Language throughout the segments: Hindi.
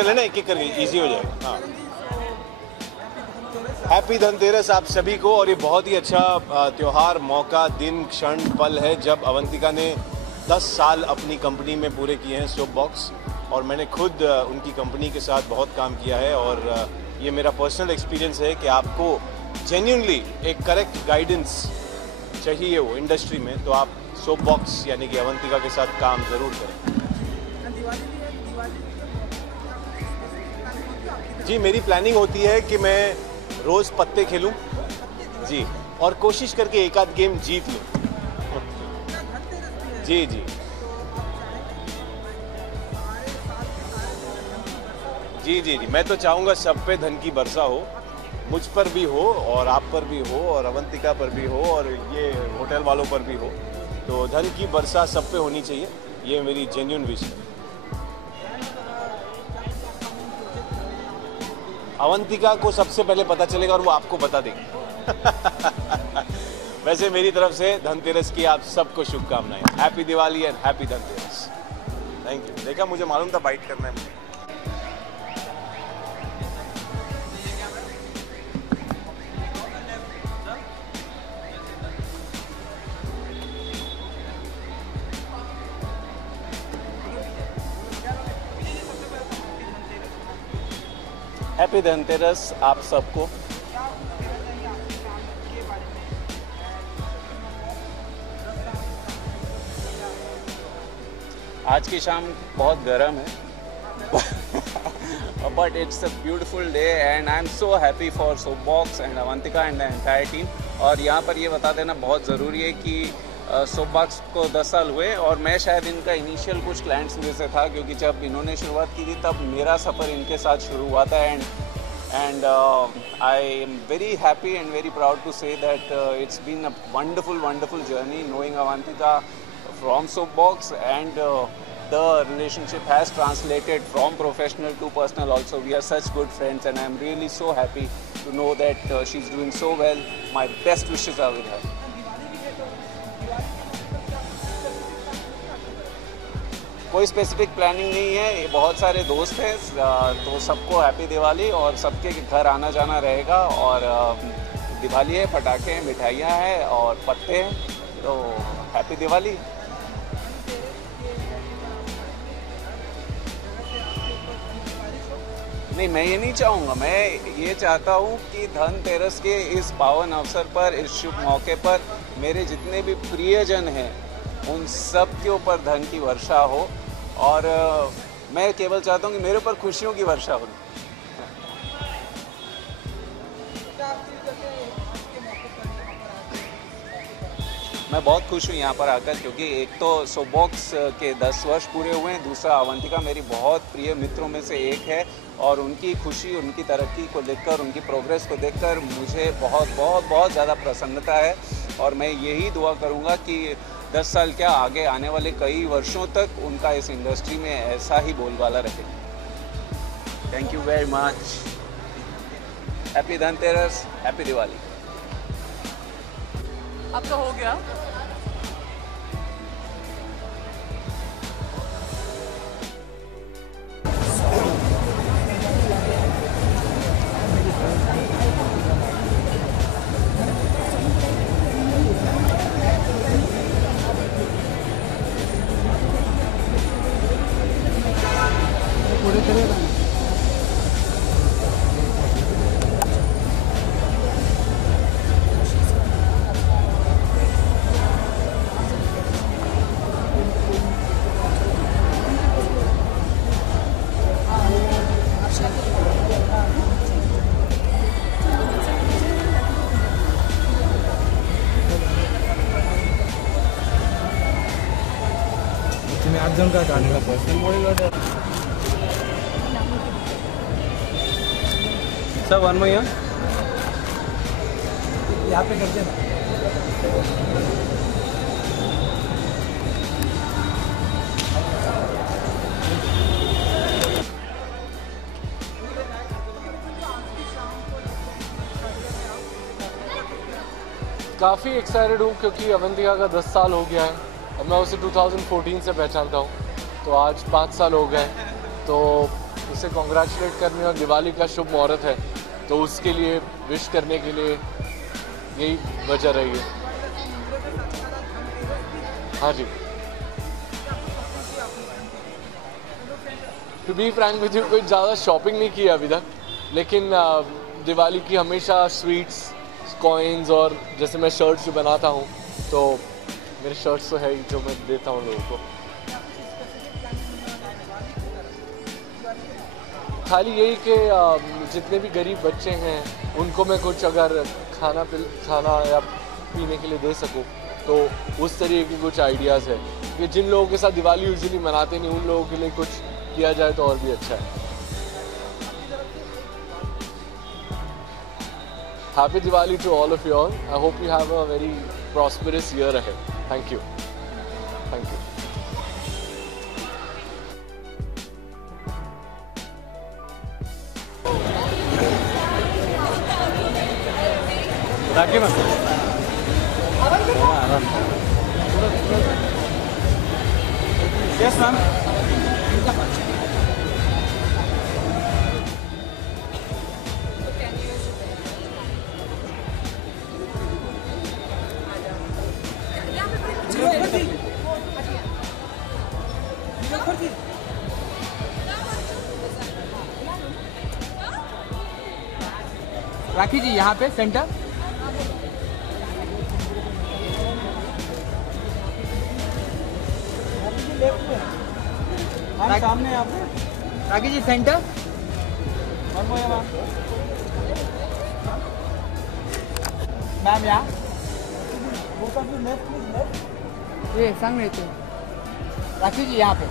कर लेना एक एक करके, इजी हो जाएगा। हाँ, हैप्पी धनतेरस आप सभी को। और ये बहुत ही अच्छा त्यौहार, मौका, दिन, क्षण, पल है जब अवंतिका ने 10 साल अपनी कंपनी में पूरे किए हैं सोप बॉक्स, और मैंने खुद उनकी कंपनी के साथ बहुत काम किया है। और ये मेरा पर्सनल एक्सपीरियंस है कि आपको जेन्युइनली एक करेक्ट गाइडेंस चाहिए वो इंडस्ट्री में, तो आप सोप बॉक्स यानी कि अवंतिका के साथ काम ज़रूर करें। जी, मेरी प्लानिंग होती है कि मैं रोज़ पत्ते खेलूं जी, और कोशिश करके एक आध गेम जीत लूं। जी जी जी जी जी, मैं तो चाहूँगा सब पे धन की वर्षा हो, मुझ पर भी हो और आप पर भी हो और अवंतिका पर भी हो और ये होटल वालों पर भी हो। तो धन की वर्षा सब पे होनी चाहिए, ये मेरी जेन्युइन विश है। अवंतिका को सबसे पहले पता चलेगा और वो आपको बता देगी। वैसे मेरी तरफ से धनतेरस की आप सबको शुभकामनाएं। Happy Diwali and happy Dhanteras. Thank you. देखा, मुझे मालूम था बाइट करना है मुझे। हैप्पी धनतेरस आप सबको। आज की शाम बहुत गर्म है, but it's a beautiful day and I'm so happy for Soapbox and Avantika and the entire team। और यहाँ पर ये बता देना बहुत ज़रूरी है कि सोपबॉक्स को 10 साल हुए और मैं शायद इनका इनिशियल कुछ क्लाइंट्स में से था, क्योंकि जब इन्होंने शुरुआत की थी तब मेरा सफ़र इनके साथ शुरू हुआ था। And I am very happy and very proud to say that it's been a wonderful journey knowing Avantika from Soapbox, and the relationship has translated from professional to personal also. We are such good friends and I am really so happy to know that she's doing so well. My best wishes are with her. कोई स्पेसिफिक प्लानिंग नहीं है, बहुत सारे दोस्त हैं, तो सबको हैप्पी दिवाली और सबके घर आना जाना रहेगा। और दिवाली है, पटाखे हैं, मिठाइयाँ हैं और पत्ते हैं, तो हैप्पी दिवाली। नहीं, मैं ये नहीं चाहूँगा, मैं ये चाहता हूँ कि धनतेरस के इस पावन अवसर पर, इस शुभ मौके पर मेरे जितने भी प्रियजन हैं उन सब के ऊपर धन की वर्षा हो, और मैं केवल चाहता हूँ कि मेरे ऊपर खुशियों की वर्षा हो। मैं बहुत खुश हूँ यहाँ पर आकर, क्योंकि एक तो सोपबॉक्स के 10 वर्ष पूरे हुए हैं, दूसरा अवंतिका मेरी बहुत प्रिय मित्रों में से एक है, और उनकी खुशी, उनकी तरक्की को देखकर, उनकी प्रोग्रेस को देखकर मुझे बहुत बहुत बहुत ज़्यादा प्रसन्नता है। और मैं यही दुआ करूँगा कि 10 साल क्या, आगे आने वाले कई वर्षों तक उनका इस इंडस्ट्री में ऐसा ही बोलबाला रहे। Thank you very much. Happy Dhanteras, happy Diwali. अब तो हो गया। का गाने का पर्सन सब वन में यहाँ पे करते हैं। काफ़ी एक्साइटेड हूँ क्योंकि अवंतिका का 10 साल हो गया है और मैं उसे 2014 से पहचानता हूँ, तो आज 5 साल हो गए। तो उसे कॉन्ग्रेचुलेट करने और दिवाली का शुभ मुहूर्त है तो उसके लिए विश करने के लिए यही वजह रही है। हाँ जी, to be frank with you कोई ज़्यादा शॉपिंग नहीं की अभी तक, लेकिन दिवाली की हमेशा स्वीट्स, कॉइन्स और जैसे मैं शर्ट्स जो बनाता हूँ तो मेरे शर्ट्स तो है ही जो मैं देता हूँ लोगों को। खाली यही कि जितने भी गरीब बच्चे हैं उनको मैं कुछ अगर खाना या पीने के लिए दे सकूं तो उस तरीके की कुछ आइडियाज़ है कि जिन लोगों के साथ दिवाली यूजुअली मनाते नहीं उन लोगों के लिए कुछ किया जाए तो और भी अच्छा है। Happy Diwali to all of you all. I hope you have a very prosperous year ahead. Thank you. Thank you. Rakhi ma'am yes ma'am. Rakhi ji यहाँ पे सेंटर। सामने आप राखी जी सेंटर। मैम यहाँ ये संग रहते राखी जी यहाँ पे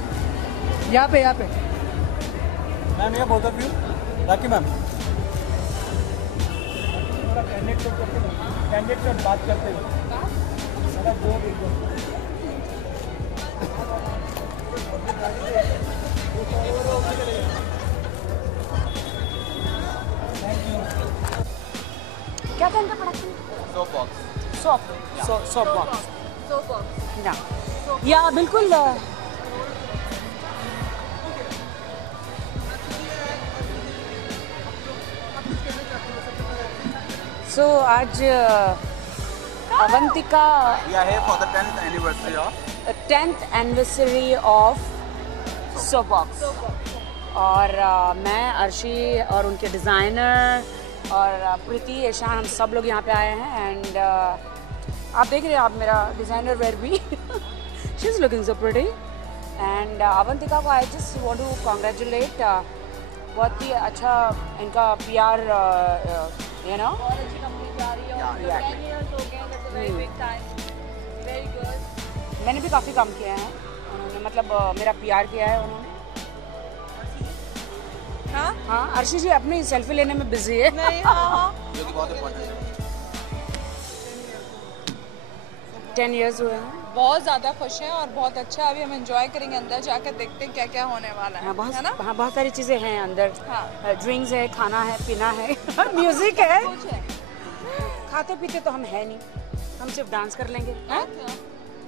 मैम ये both of you. Rakhi ma'am candidate से बात करते हुए क्या करना पड़ा? सोप बॉक्स या बिल्कुल। सो आज Avantika for the 10th anniversary of soap box और मैं अर्शी और उनके डिज़ाइनर और प्रीति ईशान हम सब लोग यहाँ पे आए हैं एंड आप देख रहे हैं आप मेरा डिज़ाइनर वेयर भी she is looking so pretty and Avantika को I just want to congratulate. बहुत ही अच्छा इनका PR यू नो मैंने भी काफ़ी काम किया है उन्होंने, मतलब मेरा PR किया है उन्होंने। हाँ अर्शी जी अपनी सेल्फी लेने में बिजी है। नहीं, जो कि बहुत इम्पोर्टेंट है। 10 years हुए हैं। बहुत ज़्यादा खुश हैं और बहुत अच्छा। अभी हम एंजॉय करेंगे, अंदर जाकर देखते हैं क्या क्या होने वाला है। हाँ बहुत सारी चीज़ें हैं अंदर। हाँ। ड्रिंक्स है, खाना है, पीना है म्यूजिक है। खाते पीते तो हम है नहीं, हम सिर्फ डांस कर लेंगे,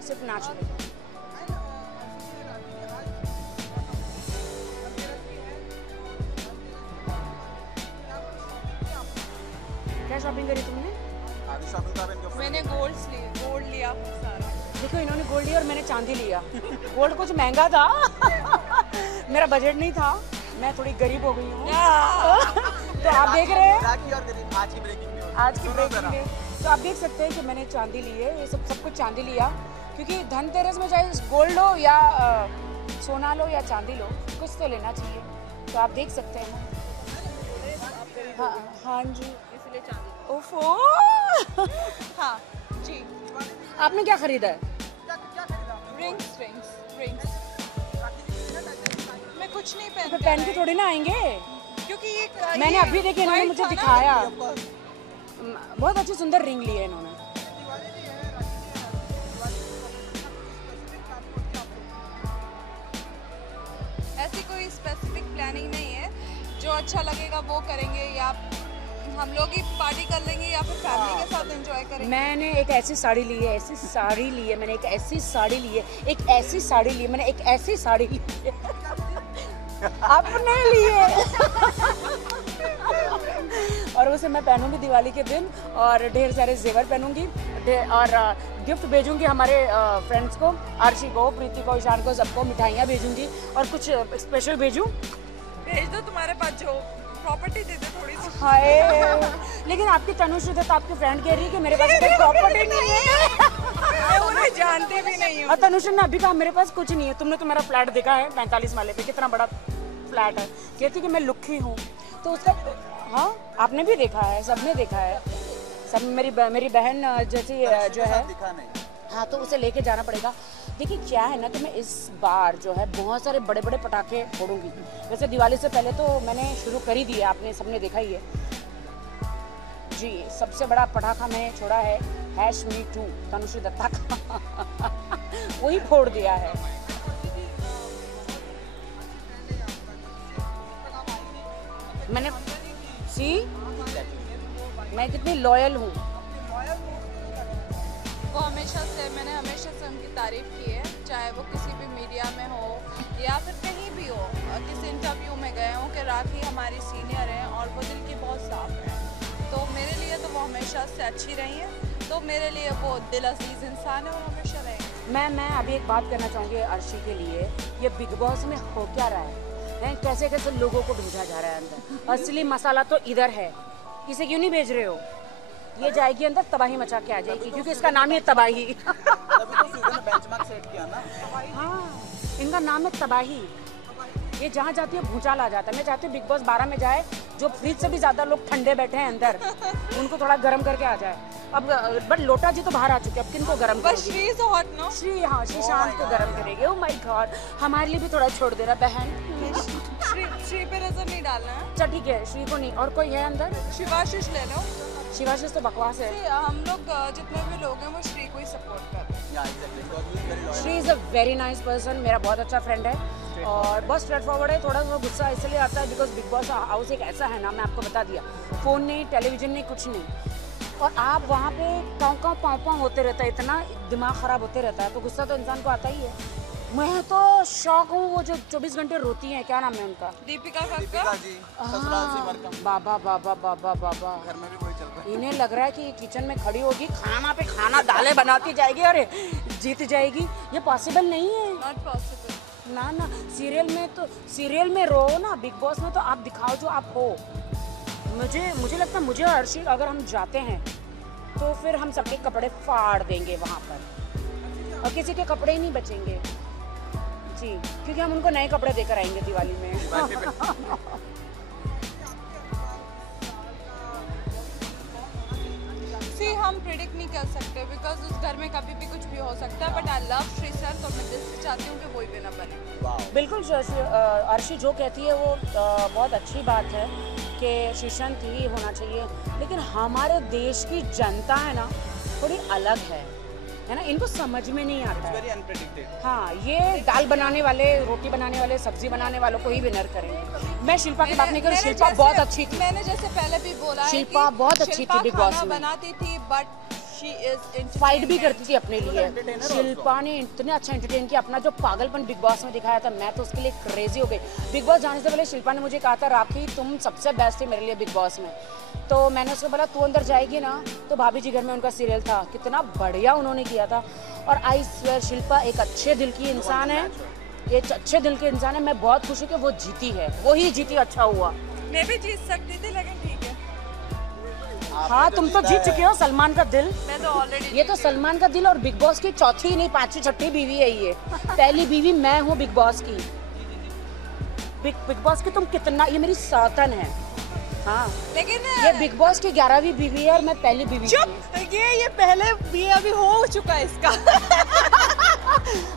सिर्फ नाच लेंगे। क्या शॉपिंग करी तुमने? मैंने गोल्ड लिया सारा। देखो इन्होंने गोल्ड लिया और मैंने चांदी लिया। गोल्ड कुछ महंगा था मेरा बजट नहीं था, मैं थोड़ी गरीब हो गई हूँ तो आप देख रहे हैं आज की ब्रेकिंग में तो आप देख सकते हैं कि मैंने चांदी ली है। ये सब कुछ चांदी लिया क्योंकि धनतेरस में चाहे गोल्ड लो या सोना लो या चांदी लो, कुछ तो लेना चाहिए। तो आप देख सकते हैं। हाँ जी, इसलिए चांदी। ओफो हाँ जी। आपने क्या खरीदा है? रिंग्स। मैं कुछ नहीं तो पहन के थोड़ी ना आएंगे क्योंकि मैंने अभी देखी, इन्होंने मुझे दिखाया। बहुत अच्छी सुंदर रिंग ली है इन्होंने। ऐसी कोई स्पेसिफिक प्लानिंग नहीं है, जो अच्छा लगेगा वो करेंगे, या हम लोग ही पार्टी कर लेंगे या फिर फैमिली के साथ एंजॉय करेंगे। मैंने एक ऐसी साड़ी ली है, मैंने एक ऐसी साड़ी ली है, मैंने एक ऐसी साड़ी ली है। अपने लिए। और उसे मैं पहनूंगी दिवाली के दिन और ढेर सारे जेवर पहनूंगी और गिफ्ट भेजूंगी हमारे फ्रेंड्स को, अर्शी को, प्रीति को, ईशान को, सबको मिठाइयाँ भेजूंगी और कुछ स्पेशल भेजूं। भेज दो, तुम्हारे पास जो प्रॉपर्टी दे दे थोड़ी सी। हाय, लेकिन आपकी तनुश्री तो आपकी फ्रेंड कह रही है कि मेरे पास कोई प्रॉपर्टी नहीं है। मैं उन्हें जानती भी नहीं हूँ। और तनुश्री ने अभी कहा मेरे पास कुछ नहीं है। तुमने तो मेरा फ्लैट देखा है 45 माले पे, कितना बड़ा फ्लैट है। कहती कि मैं लुक्खी हूँ, तो उसका हाँ आपने भी देखा है, सबने देखा है, सब मेरी बहन जैसी जो है, हाँ तो उसे लेके जाना पड़ेगा। देखिए क्या है ना कि मैं इस बार जो है बहुत सारे बड़े बड़े पटाखे फोड़ूंगी। वैसे दिवाली से पहले तो मैंने शुरू कर ही दिया, आपने सबने देखा ही है जी। सबसे बड़ा पटाखा मैंने छोड़ा है #me2 तनुश्री दत्ता का वही फोड़ दिया है। मैंने मैं कितनी लॉयल हूँ। वो मैंने हमेशा से उनकी तारीफ की है, चाहे वो किसी भी मीडिया में हो या फिर कहीं भी हो, किसी इंटरव्यू में गए हो कि राखी हमारी सीनियर हैं और वो दिल की बहुत साफ है। तो मेरे लिए तो वो हमेशा से अच्छी रही है, तो मेरे लिए वो दिल अजीज इंसान है और हमेशा रहेंगे। मैं अभी एक बात करना चाहूँगी अर्शी के लिए, ये बिग बॉस में हो क्या रहा है, कैसे कैसे लोगों को भेजा जा रहा है अंदर। असली मसाला तो इधर है, इसे क्यों नहीं भेज रहे हो? ये जाएगी अंदर, तबाही मचा के आ जाएगी, क्योंकि इसका नाम ही है तबाही। तभी तो सीजन में बेंचमार्क सेट किया ना। हाँ, इनका नाम है तबाही। ये जहाँ जाती है भूचाल आ जाता है। मैं चाहती हूँ बिग बॉस 12 में जाए, जो फ्रिज से भी ज्यादा लोग ठंडे बैठे हैं अंदर, उनको थोड़ा गर्म करके आ जाए। अब बट लोटा जी तो बाहर आ चुके हैं, अब किनको गर्म करेगी? Shri is hot no. Shri, हाँ श्री शाम को गर्म करेगी। ओह माय गॉड, हमारे लिए भी थोड़ा छोड़ दे रहा बहन। श्री पे नजर नहीं डालना है। अच्छा ठीक है, श्री को नहीं। और कोई है अंदर? शिवाशीष ले लो। शिवाशीष तो बकवास है। हम लोग जितने भी लोग हैं वो श्री को ही सपोर्ट कर रहे हैं। Shri is a very nice person, मेरा बहुत अच्छा फ्रेंड है और बहुत स्ट्रेट फॉरवर्ड है। थोड़ा सा गुस्सा इसलिए आता है बिकॉज बिग बॉस हाउस एक ऐसा है ना, मैं आपको बता दिया, फ़ोन नहीं, टेलीविजन नहीं, कुछ नहीं, और आप वहाँ पे काँव पाँव होते रहता है, इतना दिमाग ख़राब होते रहता है, तो गुस्सा तो इंसान को आता ही है। मैं तो शौक हूँ वो जो 24 घंटे रोती हैं, क्या नाम है उनका? दीपिका कक्कर जी, ससुराल सिमर का। बाबा बाबा बाबा बाबा, घर में भी वही चल रहा है। इन्हें लग रहा है कि किचन में खड़ी होगी, खाना पे खाना दालें बनाती जाएगी और जीत जाएगी। ये पॉसिबल नहीं है। Not possible. ना सीरियल में रहो ना, बिग बॉस में तो आप दिखाओ जो आप हो। मुझे लगता है, मुझे और अर्शी अगर हम जाते हैं तो फिर हम सबके कपड़े फाड़ देंगे वहाँ पर और किसी के कपड़े ही नहीं बचेंगे जी, क्योंकि हम उनको नए कपड़े देकर आएंगे दिवाली में। हम प्रिडिक्ट नहीं कर सकते बिकॉज उस घर में कभी भी कुछ भी हो सकता है, but I love Shri sir, तो मैं दिल से चाहती हूँ कि वही विनर बने। बिल्कुल अर्शी जो कहती है वो बहुत अच्छी बात है कि श्रीशांत ही होना चाहिए, लेकिन हमारे देश की जनता है ना थोड़ी अलग है ना, इनको समझ में नहीं आता है। हाँ, ये दाल बनाने वाले, रोटी बनाने वाले, सब्जी बनाने वालों को ही विनर करेंगे। मैं शिल्पा की बात नहीं करूँ, शिल्पा बहुत अच्छी थी। मैंने जैसे पहले भी बोला, शिल्पा बहुत अच्छी थी बिग बॉस में, बनाती थी बट शी इज फाइट भी करती थी अपने लिए। शिल्पा ने इतने अच्छा एंटरटेन किया, अपना जो पागलपन बिग बॉस में दिखाया था, मैं तो उसके लिए क्रेजी हो गई। बिग बॉस जाने से पहले शिल्पा ने मुझे कहा था, राखी तुम सबसे बेस्ट थी मेरे लिए बिग बॉस में, तो मैंने उसको बोला तू अंदर जाएगी ना, तो भाभी जी घर में उनका सीरियल था, कितना बढ़िया उन्होंने किया था। और आई स्वेयर शिल्पा एक अच्छे दिल की इंसान है, एक अच्छे दिल के इंसान है। मैं बहुत खुश हूँ कि वो जीती है, वो ही जीती, अच्छा हुआ। मैं भी जीत सकती थी लेकिन ठीक है। हाँ, तुम तो जीत चुके हो सलमान का दिल। मैं तो ऑलरेडी, ये तो सलमान का दिल और बिग बॉस की चौथी नहीं 5वीं 6वीं बीवी है ये। पहली बीवी मैं हूँ बिग बॉस की। बिग बॉस की तुम कितना, ये मेरी सौतन है। हाँ, लेकिन ये बिग बॉस की 11वीं बीवी है और मैं पहली बीवी थी। ये पहले भी अभी हो चुका है इसका।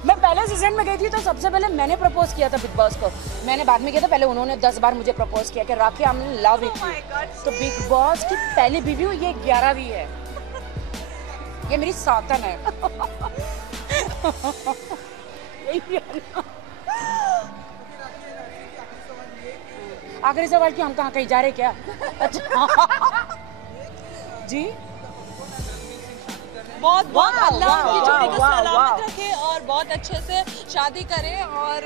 मैं पहले सीजन में गई थी तो सबसे पहले मैंने प्रपोज किया था बिग बॉस को, मैंने बाद में किया था, पहले उन्होंने 10 बार मुझे प्रपोज किया कि Rakhi I am love with you. तो बिग बॉस की पहली बीवी हूँ, ये 11वीं है, ये मेरी सौतन है। आखिरी सवाल कि हम कहीं जा रहे क्या? अच्छा जी, बहुत बहुत अल्लाह उनकी जोड़ी को सलामत रखे और बहुत अच्छे से शादी करें। और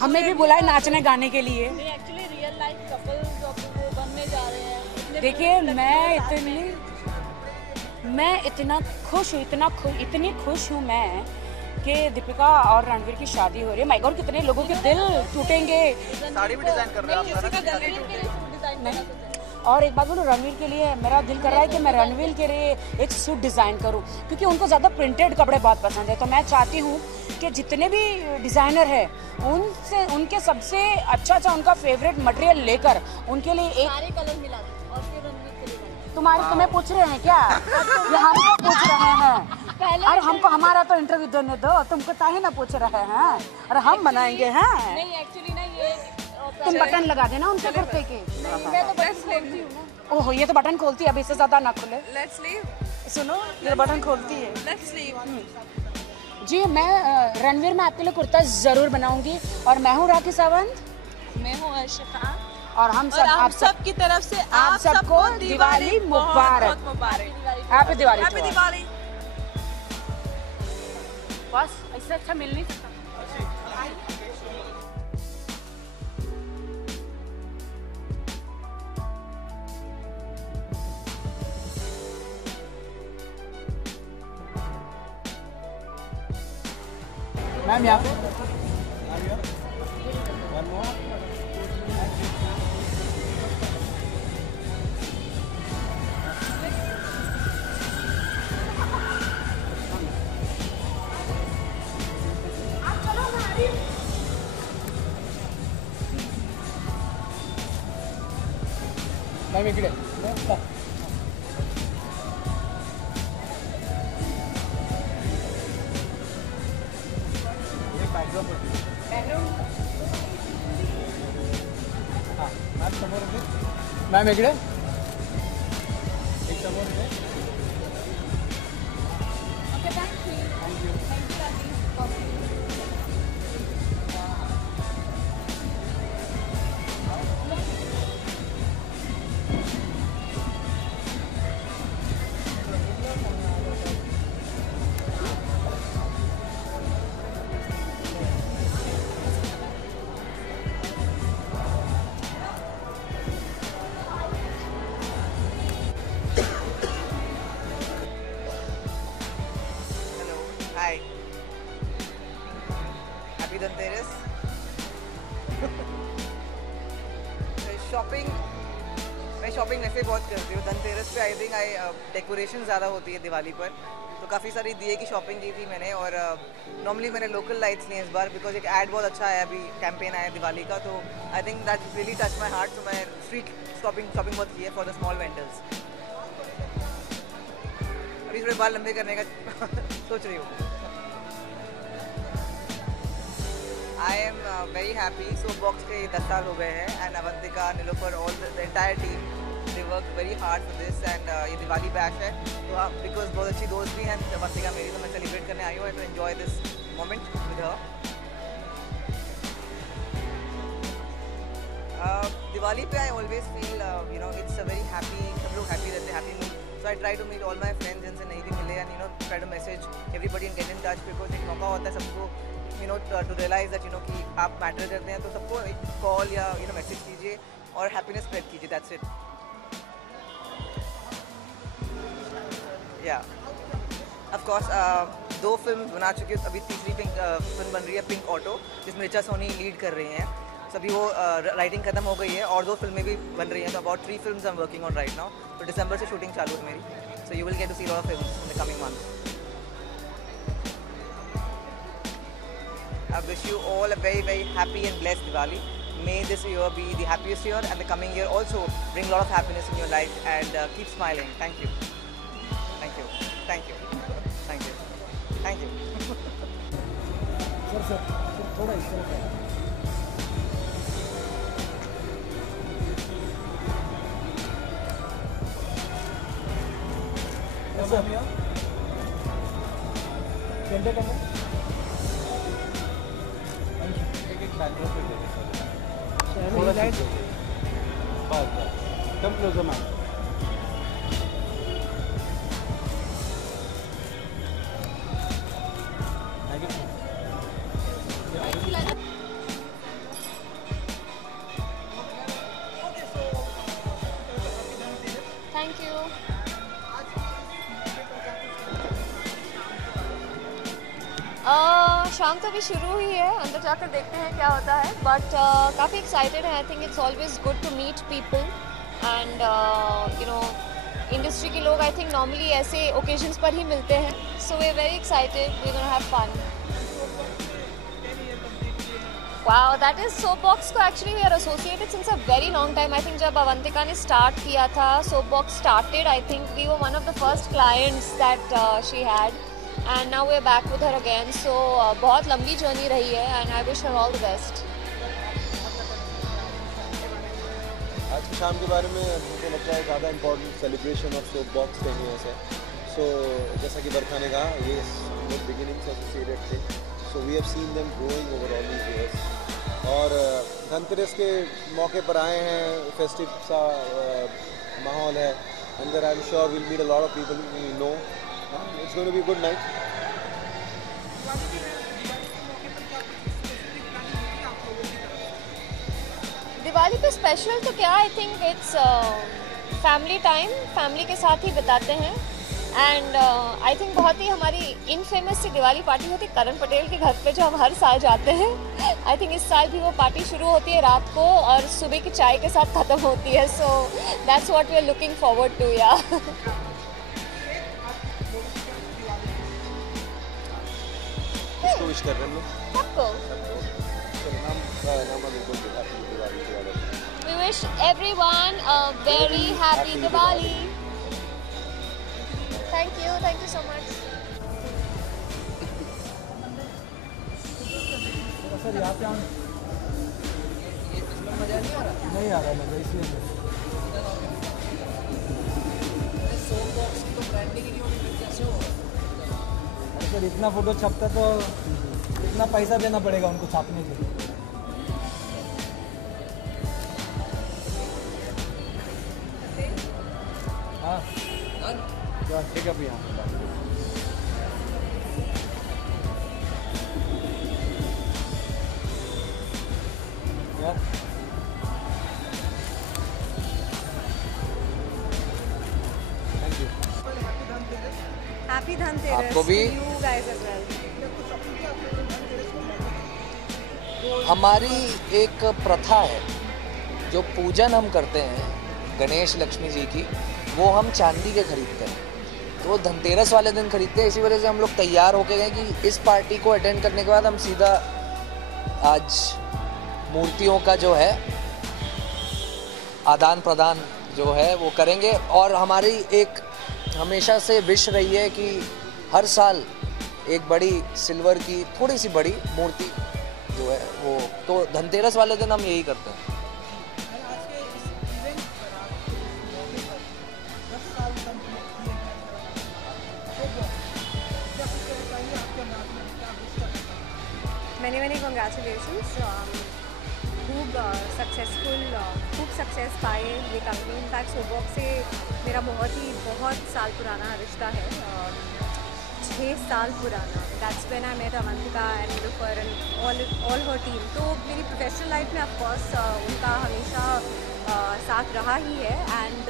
हमें भी बुलाए नाचने गाने के लिए। एक्चुअली रियल लाइफ कपल जो वो बनने जा रहे हैं। देखिए मैं इतना खुश हूँ, इतनी खुश हूँ मैं कि दीपिका और रणवीर की शादी हो रही है। माय गॉड, कितने लोगों के दिल टूटेंगे। साड़ी भी डिजाइन कर रहे हैं आप। और एक बात बोलूं, रणवीर के लिए मेरा दिल कर रहा है कि मैं रणवीर के लिए एक सूट डिज़ाइन करूं, क्योंकि उनको ज़्यादा प्रिंटेड कपड़े बहुत पसंद है। तो मैं चाहती हूं कि जितने भी डिज़ाइनर हैं उनके सबसे अच्छा उनका फेवरेट मटेरियल लेकर उनके लिए एक सारे कलर मिला और फिर रणवीर के लिए तुम्हें पूछ रहे हैं क्या? ये हमको पूछ रहे हैं। अरे हमको हमारा तो इंटरव्यू देने दो, तुमको ताही ना पूछ रहे हैं। अरे हम बनाएंगे हैं। नहीं एक्चुअली ना ये तुम बटन लगा देना उनके कुर्ते के। मैं तो बस खोलती हूँ ना। ओहो, ये तो बटन खोलती है, अब इससे ज्यादा ना खुले। Let's leave. सुनो, ये बटन खोलती है। Let's leave. जी, मैं रणवीर में आपके लिए कुर्ता जरूर बनाऊंगी। और मैं हूँ राखी सावंत। मैं हूँ अर्शिका। और हम सब आप सबकी तरफ से आप सबको दिवाली मुबारक। हैप्पी दिवाली। हैप्पी दिवाली। बस इससे अच्छा मिल नहीं सकता। मैम यहाँ पे मैम इकडे मैम इकडे एक समोर इकडे. Hi. Happy Dhanteras. मैं शॉपिंग वैसे बहुत करती हूँ. धनतेरस पे आई थिंक डेकोरेशन ज़्यादा होती है दिवाली पर, तो काफ़ी सारी दिए की शॉपिंग की थी मैंने. और नॉर्मली मैंने लोकल लाइट्स लिए इस बार, बिकॉज एक ऐड बहुत अच्छा आया, अभी कैंपेन आया दिवाली का, तो I think that really touch my heart. तो मैं स्ट्रीट शॉपिंग बहुत की है फॉर द स्मॉल वेंडर्स. अभी थोड़े बाल लंबे करने का सोच रही हूँ. I am very happy. So Box के 10 साल हो गए हैं, and Avantika, Nilofer, all the entire team, they worked very hard for this. And ये दिवाली बैच है, तो because बहुत अच्छी दोस्त भी हैं अवंतिका मेरी, तो मैं सेलिब्रेट करने आई हूँ and to enjoy this moment with her. Diwali पे I always feel it's a very happy, सब लोग happy रहते हैं, happy mood. So I try to meet all my friends जिनसे नहीं भी मिले, and try to message everybody and get in touch, because एक मौका होता है सबको to realize that कि आप मैटर करते हैं, तो सबको एक कॉल या मैसेज कीजिए और हैप्पीनेस स्प्रेड कीजिए. That's it. या ऑफ कोर्स 2 फिल्म बना चुकी हूँ, अभी तीसरी फिल्म बन रही है पिंक ऑटो, जिसमें ऋचा सोनी लीड कर रही हैं. सभी वो राइटिंग खत्म हो गई है और 2 फिल्में भी बन रही हैं. तो about 3 films I am working on right now. तो दिसंबर से शूटिंग चालू है मेरी. So you will get to see lot of films in the coming months. I wish you all a very, very happy and blessed Diwali. May this year be the happiest year, and the coming year also bring a lot of happiness in your life, and keep smiling. Thank you. Thank you. Thank you. Thank you. Thank you. Sir थोड़ा इस तरफ है. सेंटर करना. थोड़ा सा बस कम क्लोजर मैम. शाम तो अभी शुरू ही है, अंदर जाकर देखते हैं क्या होता है, बट काफ़ी एक्साइटेड है। I think it's always good to meet people and you know industry के लोग आई थिंक नॉर्मली ऐसे ओकेजन्स पर ही मिलते हैं, so we are very excited, we gonna have fun. Wow, that is Soapbox को actually we are associated since a very long time. I think जब अवंतिका ने start किया था, Soapbox started. I think we were one of the first clients that she had, and now we are back with her again. So बहुत लंबी journey रही है, and I wish her all the best. आज की शाम के बारे में मुझे लगता है ज़्यादा important celebration of Soapbox 10 years है। सो जैसा कि बरखा ने कहा, ये लोग बिगिनिंग से एसोसिएटेड थे, so we have seen them growing over all these years. और धनतेरस के मौके पर आए हैं, फेस्टिव सा माहौल है अंदर। I am sure will meet a lot of people we know, it's going to be good night. Diwali पे स्पेशल तो क्या, I think it's family time, family के साथ ही बिताते हैं। एंड आई थिंक बहुत ही हमारी इनफेमस सी दिवाली पार्टी होती है करण पटेल के घर पे, जो हम हर साल जाते हैं। आई थिंक इस साल भी वो पार्टी शुरू होती है रात को और सुबह की चाय के साथ ख़त्म होती है, so that's what we are looking forward to. या किसको विश कर रहे हैं लोग? सबको। We wish everyone a very happy Diwali. Thank you so much. Sir यहाँ पे आऊँ नहीं आ रहा है मज़ा, इसलिए सर इतना फ़ोटो छपता तो इतना पैसा देना पड़ेगा उनको छापने के लिए। हाँ ठीक है भैया। Happy Dhanteras आपको भी। to you guys as well. हमारी एक प्रथा है, जो पूजन हम करते हैं गणेश लक्ष्मी जी की, वो हम चांदी के खरीदते हैं, तो धनतेरस वाले दिन खरीदते हैं। इसी वजह से हम लोग तैयार होके गए कि इस पार्टी को अटेंड करने के बाद हम सीधा आज मूर्तियों का जो है आदान प्रदान जो है वो करेंगे। और हमारी एक हमेशा से विश रही है कि हर साल एक बड़ी सिल्वर की थोड़ी सी बड़ी मूर्ति जो है वो, तो धनतेरस वाले दिन हम यही करते हैं। Many congratulations. खूब सक्सेसफुल, खूब सक्सेस पाए ये कंपनी। इनफैक्ट सोपबॉक्स से मेरा बहुत साल पुराना रिश्ता है, 6 साल पुराना। That's when I met Avantika and Nilofar and all her team. तो मेरी प्रोफेशनल लाइफ में ऑफकोर्स उनका हमेशा साथ रहा ही है। एंड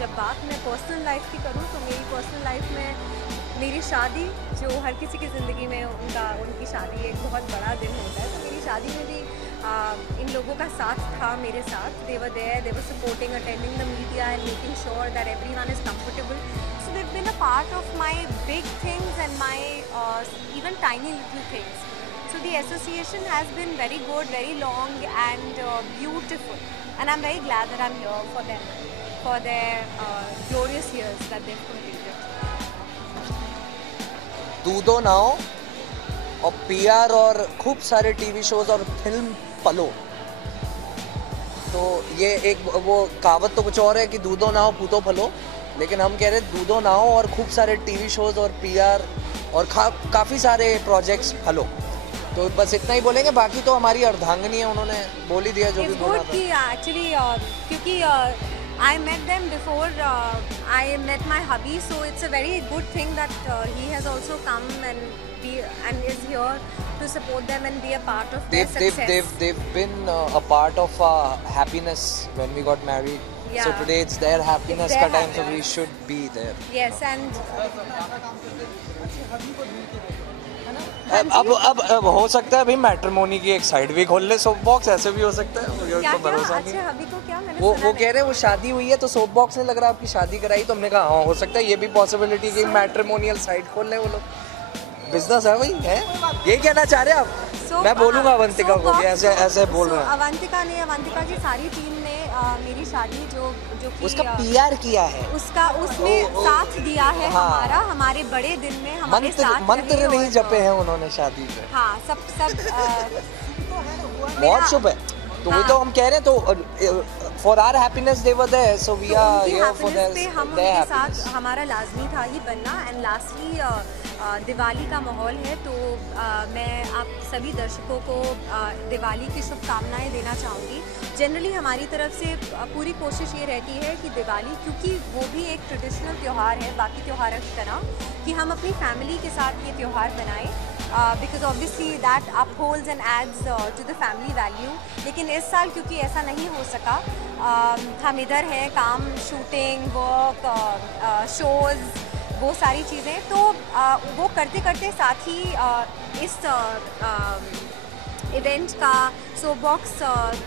जब बात मैं पर्सनल लाइफ की करूँ तो मेरी पर्सनल लाइफ में मेरी शादी, जो हर किसी की ज़िंदगी में उनकी शादी एक बहुत बड़ा दिन होता है, तो मेरी शादी में भी इन लोगों का साथ था मेरे साथ। They were there, they were supporting, attending the media and making sure that everyone is comfortable. So they have been a part of my big things and my even tiny little things. So the association has been very good, very long and beautiful, and I'm very glad that I'm here for them, for their glorious years that they've completed. दूधो नाव और पीआर और खूब सारे टीवी शोज और फिल्म पलो, तो ये एक वो कहावत तो कुछ और है कि दूधो नाव पूतो फलो, लेकिन हम कह रहे दूधो नाव और खूब सारे टीवी शोज और पीआर और काफ़ी सारे प्रोजेक्ट्स फलो। तो बस इतना ही बोलेंगे, बाकी तो हमारी अर्धांगिनी है, उन्होंने बोल ही दिया जो भी बोलना था। एक्चुअली क्योंकि I met them before I met my hubby, so it's a very good thing that he has also come and is here to support them and be a part of their success. They've been a part of our happiness when we got married. Yeah. So today it's their happiness ka time, so we should be there. Yes, and अब हो सकता है भाई मैट्रिमोनी की एक साइड भी खोल ले सोप बॉक्स, ऐसे भी हो सकता है, मुझे क्या तो भरोसा नहीं। अच्छा अभी को क्या मैंने वो सुना कह रहे हैं वो शादी हुई है तो सोप बॉक्स ने लग रहा है आपकी शादी कराई, तो हमने कहा हाँ हो सकता है ये भी पॉसिबिलिटी कि मैट्रिमोनियल साइट खोल ले वो लोग। बिजनेस है भाई, है यही कहना चाह रहे हैं आप? मैं बोलूंगा अवंतिका को कि ऐसे ऐसे बोल रहे हैं। अवंतिका की सारी टीम ने मेरी शादी जो कि उसका पीआर किया है, उसमें साथ दिया है हाँ। हमारे बड़े दिन में हमारे साथ मंत्र रहे नहीं और- जपे हैं उन्होंने शादी पे। हाँ सब बहुत शुभ है, तो वो तो हम कह रहे हैं तो for our happiness they were there, so we are here for happiness पे हम देयर उनके हैप्पीनेस। साथ हमारा लाजमी था ही बनना। एंड लास्टली दिवाली का माहौल है तो मैं आप सभी दर्शकों को दिवाली की शुभकामनाएं देना चाहूँगी। जनरली हमारी तरफ से पूरी कोशिश ये रहती है कि दिवाली, क्योंकि वो भी एक ट्रेडिशनल त्यौहार है बाकी त्योहारों की तरह, कि हम अपनी फैमिली के साथ ये त्यौहार बनाएं, because obviously that upholds and adds to the family value. लेकिन इस साल क्योंकि ऐसा नहीं हो सका, हम इधर हैं, काम, शूटिंग, वर्क, शोज़, वो सारी चीज़ें, तो वो करते करते साथ ही इस इवेंट का सोप बॉक्स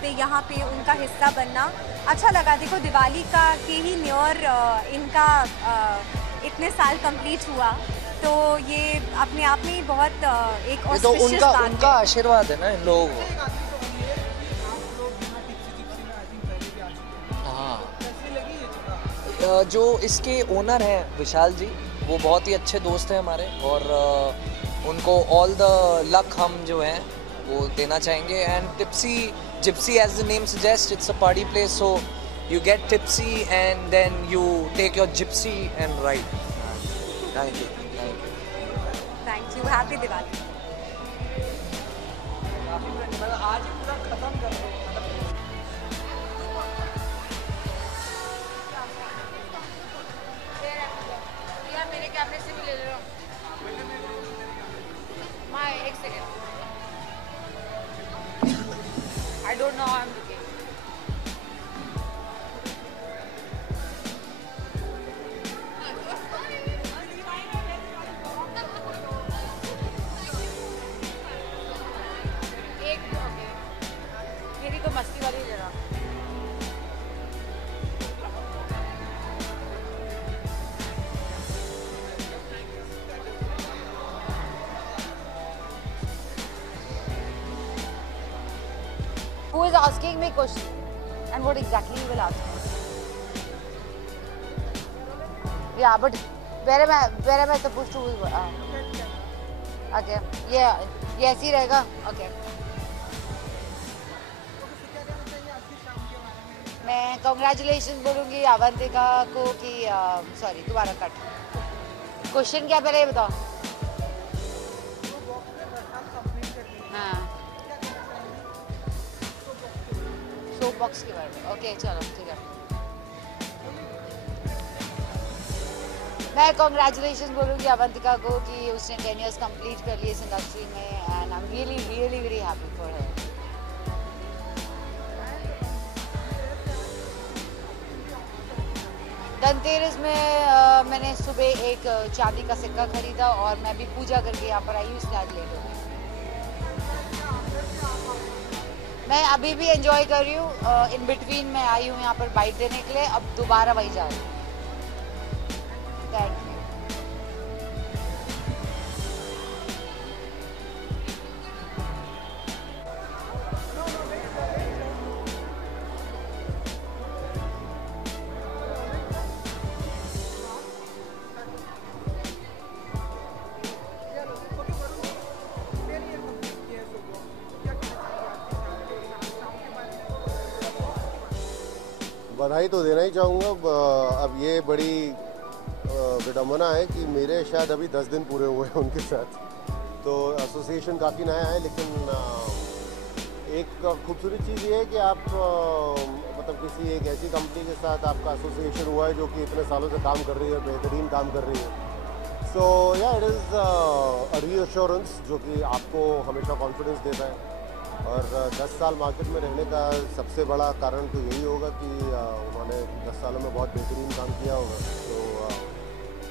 पे यहाँ पे उनका हिस्सा बनना अच्छा लगा। देखो दिवाली का के ही नियर इनका इतने साल कंप्लीट हुआ, तो ये अपने आप में ही बहुत एक ये तो auspicious बात है। उनका आशीर्वाद है ना इन लोगों को। हाँ, जो इसके ओनर हैं विशाल जी, वो बहुत ही अच्छे दोस्त हैं हमारे, और उनको ऑल द लक हम जो हैं वो देना चाहेंगे। And Tipsy Gypsy as the name suggest, it's a party place, so you get tipsy and then you take your gypsy and ride. Thank you. Thank you, happy Diwali. आज ही पूरा खत्म कर दो। यार मेरे कैमरे से भी ले ले रहा हूँ। माँ एक second, I don't know, I am looking. मेरी तो मस्ती वाली जरा। Who is asking me question and what exactly you will ask me? Yeah, but where am I supposed to? Okay, ये ऐसे ही रहेगा. Okay. मैं कॉन्ग्रेचुलेशन बोलूँगी अवंतिका को कि सॉरी दोबारा कट। क्वेश्चन क्या पहले ये बताओ। हाँ, सोप बॉक्स के बारे में। ओके चलो ठीक है। मैं कॉन्ग्रेचुलेशन बोलूँगी अवंतिका को कि उसने 10 years कंप्लीट कर लिए इस इंडस्ट्री में, and I am really really very happy for her. Dhanteras में मैंने सुबह एक चांदी का सिक्का खरीदा और मैं भी पूजा करके यहाँ पर आई हूँ, इसलिए आज लेट हो गई। मैं अभी भी एंजॉय कर रही हूँ, इन बिटवीन मैं आई हूँ यहाँ पर बाइट देने के लिए, अब दोबारा वही जा रही हूँ। Thank you. बधाई तो देना ही चाहूँगा। अब ये बड़ी विडम्बना है कि मेरे शायद अभी 10 दिन पूरे हुए हैं उनके साथ, तो एसोसिएशन काफ़ी नया है। लेकिन एक खूबसूरत चीज़ ये है कि आप मतलब किसी एक ऐसी कंपनी के साथ आपका एसोसिएशन हुआ है जो कि इतने सालों से काम कर रही है, बेहतरीन काम कर रही है। सो या इट इज़ अ रीअश्योरेंस जो कि आपको हमेशा कॉन्फिडेंस देता है। और 10 साल मार्केट में रहने का सबसे बड़ा कारण तो यही होगा कि उन्होंने 10 सालों में बहुत बेहतरीन काम किया होगा। तो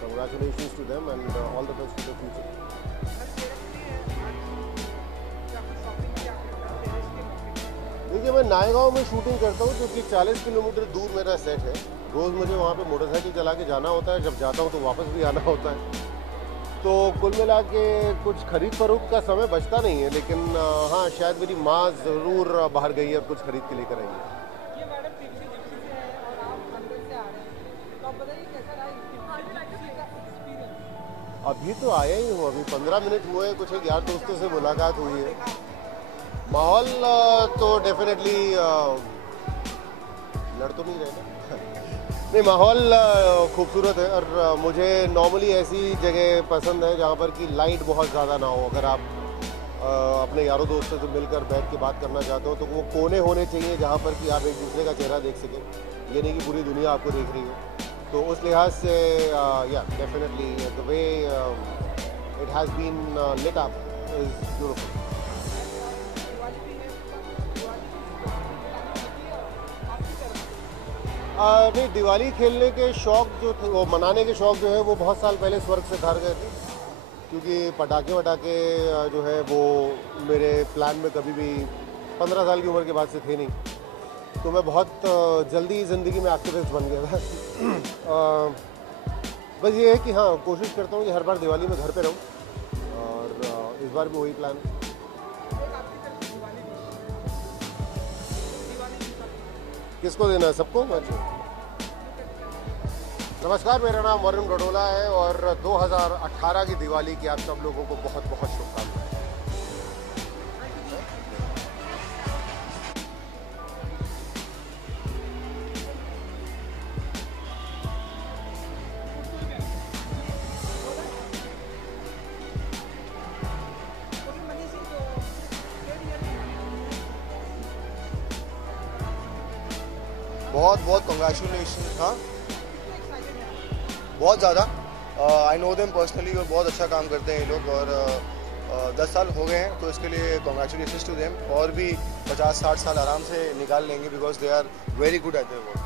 congratulations to them and all the best to the future. देखिए मैं नायगांव में शूटिंग करता हूँ, क्योंकि 40 किलोमीटर दूर मेरा सेट है। रोज़ मुझे वहाँ पे मोटरसाइकिल चला के जाना होता है, जब जाता हूँ तो वापस भी आना होता है। तो कुल मिला के कुछ खरीद फरोख्त का समय बचता नहीं है, लेकिन हाँ शायद मेरी माँ ज़रूर बाहर गई है और कुछ खरीद के लेकर आई है। ये मैडम जिप्सी से है और आप अंदर से आ रहे हैं, तो आप बताइए कैसा रहा जिप्सी का एक्सपीरियंस? अभी तो आया ही हूँ, अभी 15 मिनट हुए, कुछ एक यार दोस्तों से मुलाकात हुई है। माहौल तो डेफिनेटली लड़ तो नहीं रहे ना नहीं, माहौल खूबसूरत है। और मुझे नॉर्मली ऐसी जगह पसंद है जहाँ पर कि लाइट बहुत ज़्यादा ना हो। अगर आप अपने यारों दोस्तों से मिलकर बैठ के बात करना चाहते हो तो वो कोने होने चाहिए जहाँ पर कि आप एक दूसरे का चेहरा देख सकें, ये नहीं कि पूरी दुनिया आपको देख रही हो। तो उस लिहाज से या definitely the way it has been lit up is beautiful. नहीं, दिवाली खेलने के शौक़ जो थे, वो मनाने के शौक़ जो है वो बहुत साल पहले स्वर्ग से धार गए थे, क्योंकि पटाखे वटाखे जो है वो मेरे प्लान में कभी भी 15 साल की उम्र के बाद से थे नहीं। तो मैं बहुत जल्दी ज़िंदगी में एक्टिविस्ट बन गया था। बस ये है कि हाँ, कोशिश करता हूँ कि हर बार दिवाली में घर पे रहूँ, और इस बार भी वही प्लान है। किसको देना है? सबको? नमस्कार, मेरा नाम वरुण गडोला है और 2018 की दिवाली की आप सब लोगों को बहुत बहुत शुभकामनाएं। बहुत बहुत कंग्रेचुलेशन। हाँ, बहुत ज़्यादा। आई नो देम पर्सनली और बहुत अच्छा काम करते हैं ये लोग, और 10 साल हो गए हैं, तो इसके लिए कंग्रेचुलेशन टू देम। और भी 50-60 साल आराम से निकाल लेंगे, because they are very good at their work.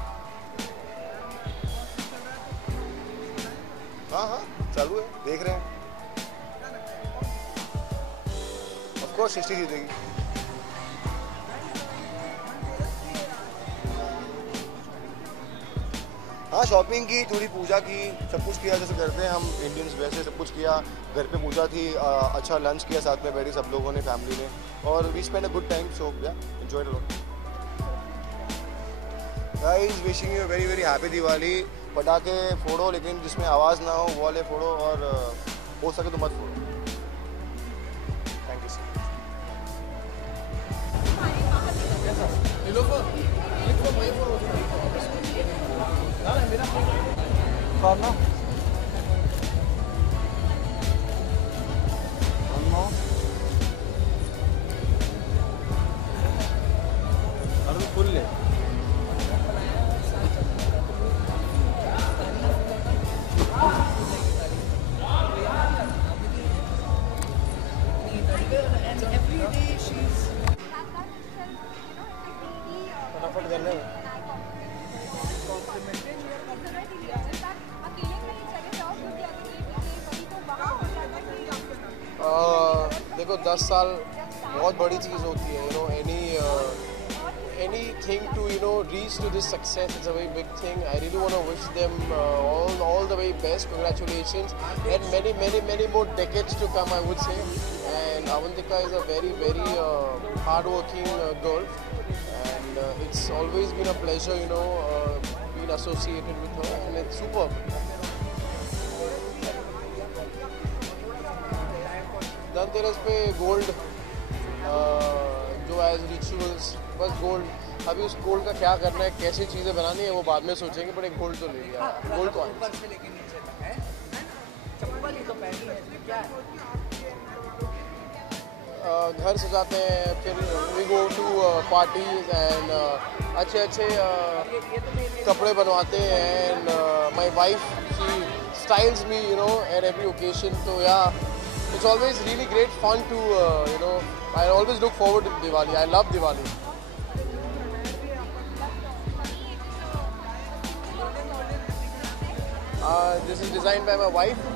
हाँ हाँ, चालू है, देख रहे हैं। ऑफ कोर्स सृष्टि जीतेगी। हाँ, शॉपिंग की, थोड़ी पूजा की, सब कुछ किया जैसे करते हैं हम इंडियंस, वैसे सब कुछ किया। घर पे पूजा थी, अच्छा लंच किया, साथ में बैठे सब लोगों ने, फैमिली ने, और we spend a good time. So yeah enjoyed a lot. Guys, wishing you very very happy Diwali. पटाखे फोड़ो, लेकिन जिसमें आवाज़ ना हो वो वाले फोड़ो, और हो सके तो मत फोड़ो। Thank you sir. Corno? फुल ले। फटाफट कर ले। देखो, 10 साल बहुत बड़ी चीज़ होती है, you know, anything to, you know, reach to this success, it's a very big thing. I really want to wish them all the very best. Congratulations, and many more decades to come, I would say. And Avantika is a very very hard-working girl, and it's always been a pleasure, you know, being associated with her, and it's superb. Dhanteras पे गोल्ड जो एज रिचुअल्स, बस गोल्ड। अभी उस गोल्ड का क्या करना है, कैसी चीज़ें बनानी है, वो बाद में सोचेंगे, पर एक गोल्ड तो ले लिया। गोल्ड तो ऊपर से लेके नीचे तक है, चप्पल ही तो पहनी है, इसमें क्या है? घर सजाते हैं, फिर we go to parties, and अच्छे कपड़े बनवाते हैं, and my wife she styles me, you know, at every occasion. तो या it's always really great fun to, you know, I always look forward to Diwali. I love Diwali. This is designed by my wife,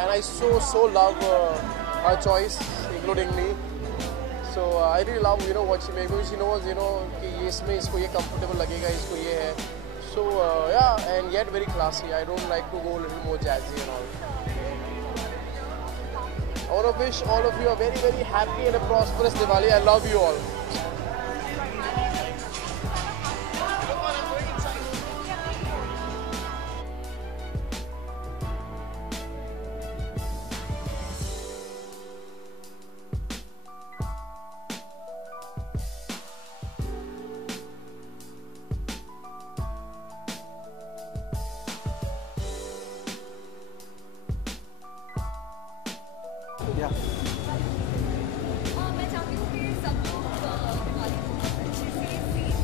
and I so love her choice, including me. So I really love what she makes, because she knows कि ये इसमें इसको ये comfortable लगेगा, इसको ये है. So yeah, and yet very classy. I don't like to go a little more jazzy and all. I want to wish all of you a very, very happy and a prosperous Diwali. I love you all. Yeah.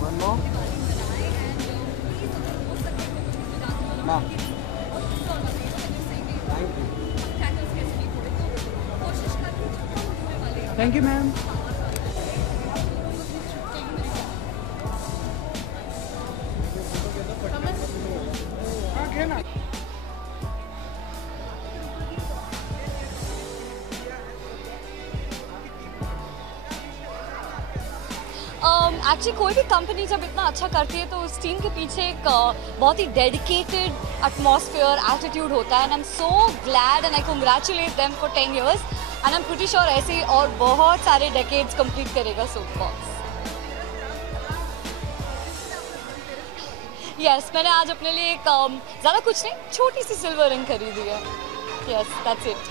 One more. No. Thank you, ma'am. Actually कोई भी कंपनी जब इतना अच्छा करती है तो उस टीम के पीछे एक बहुत ही डेडिकेटेड एटमॉस्फेयर एटीट्यूड होता है and I am so glad and I congratulate them for 10 years and I am pretty sure ऐसे ही और बहुत सारे डेकेड्स कंप्लीट करेगा सोपबॉक्स. यस, मैंने आज अपने लिए एक ज़्यादा कुछ नहीं, छोटी सी सिल्वर रिंग खरीदी है. Yes, that's it.